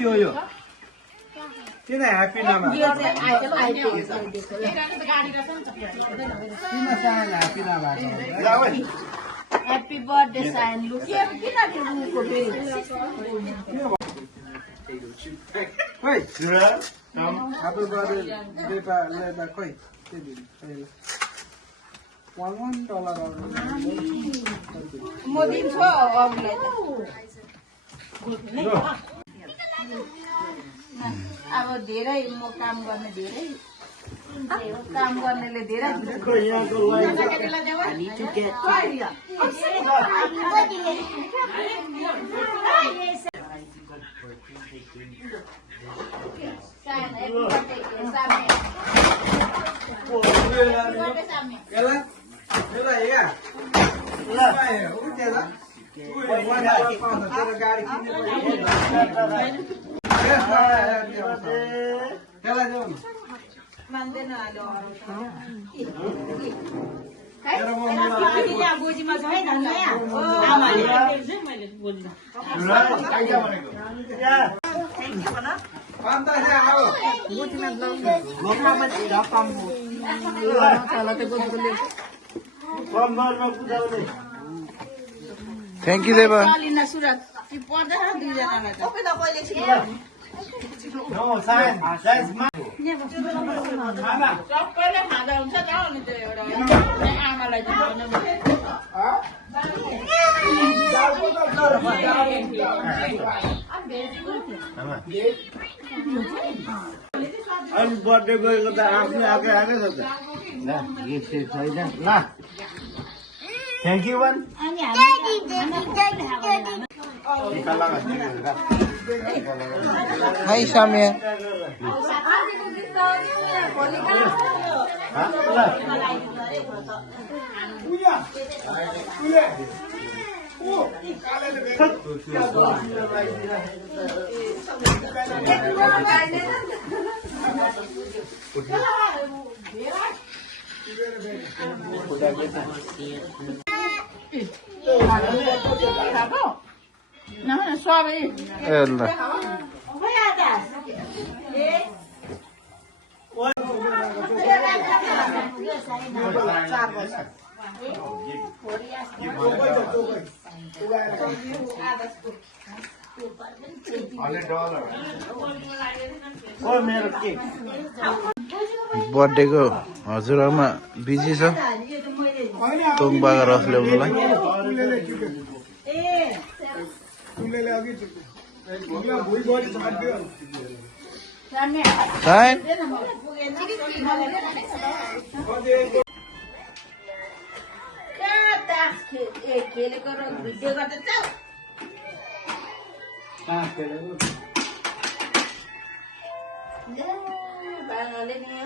के हो यो किन ह्याप्पी नभएको किन सायन ह्याप्पी नभएको Happy birthday, Sayan. Look here, खोइ ह्याप्पी बर्थडे लेपा खोइ $1 म दिन्छु अरूलाई अब धेरै म काम गर्ने धेरै काम गर्नेले धेरै मान्दैन गोजीमा छ है थ्याङ्क यू देवा सुरत पर्दैन दुईजनालाई सबैले खाँदा हुन्छ त अनि त्यो एउटा आमालाई अनि बर्थडे गएको त आफ्नै आएकै आएकै छ त ल गिफ्ट छैन ल थ्याङ्क यू वान हाई साम्य सबै बर्थडेको हजुरआमा बिजी छ तोङबाका रस ल्याउनुलाई सायन खेलेको भिडियो गर्दैछ बाङ्गाले नि